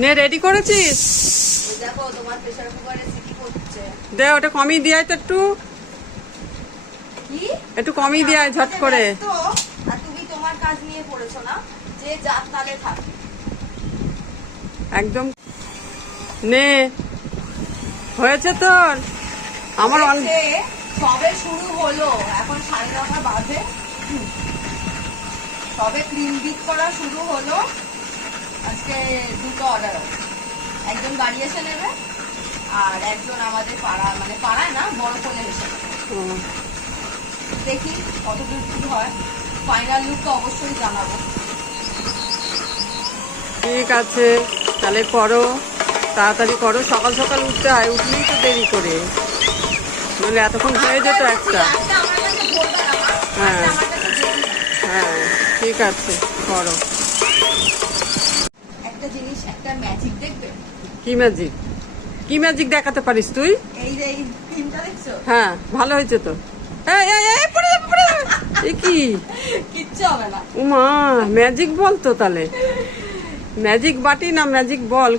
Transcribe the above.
নে রেডি করেছিস? দেখো তোমার প্রেসার কুকারে সিটি করছে। দে ওটা কমিয়ে দিয়ে তো একটু, কি একটু কমিয়ে দিয়ে ঝট করে। আর তুমি তোমার কাজ নিয়ে পড়েছো না, যে যার তালে থাকে একদম। নে হয়েছে তোর? আমার সবে শুরু হলো, এখন 9:30 বাজে, সবে ক্রিম বিট করা শুরু হলো। আজকে দুটো অর্ডার আছে, একজন বাড়ি এসে নেবে আর একজন আমাদের পাড়া, মানে পাড়ায় না, বড় কোলে এসে নেবে। দেখি কতদূর কি হয়, ফাইনাল লুকটা অবশ্যই জানাবো। ঠিক আছে, তাহলে করো, তাড়াতাড়ি করো। সকাল সকাল উঠতে হয়, উঠলেই তো দেরি করে, নইলে এতক্ষণ হয়ে যেত একটা। হ্যাঁ হ্যাঁ, ঠিক আছে, করো। একটা জিনিস, একটা ম্যাজিক দেখবে। কি ম্যাজিক? কি ম্যাজিক দেখাতে পারিস তুই? এই যে এই ক্রিমটা দেখছো? হ্যাঁ, ভালো হয়েছে তো। এ কি? কিচ্ছু হবে না। উমা, ম্যাজিক বল তো তাহলে। ম্যাজিক বাটি না ম্যাজিক বল?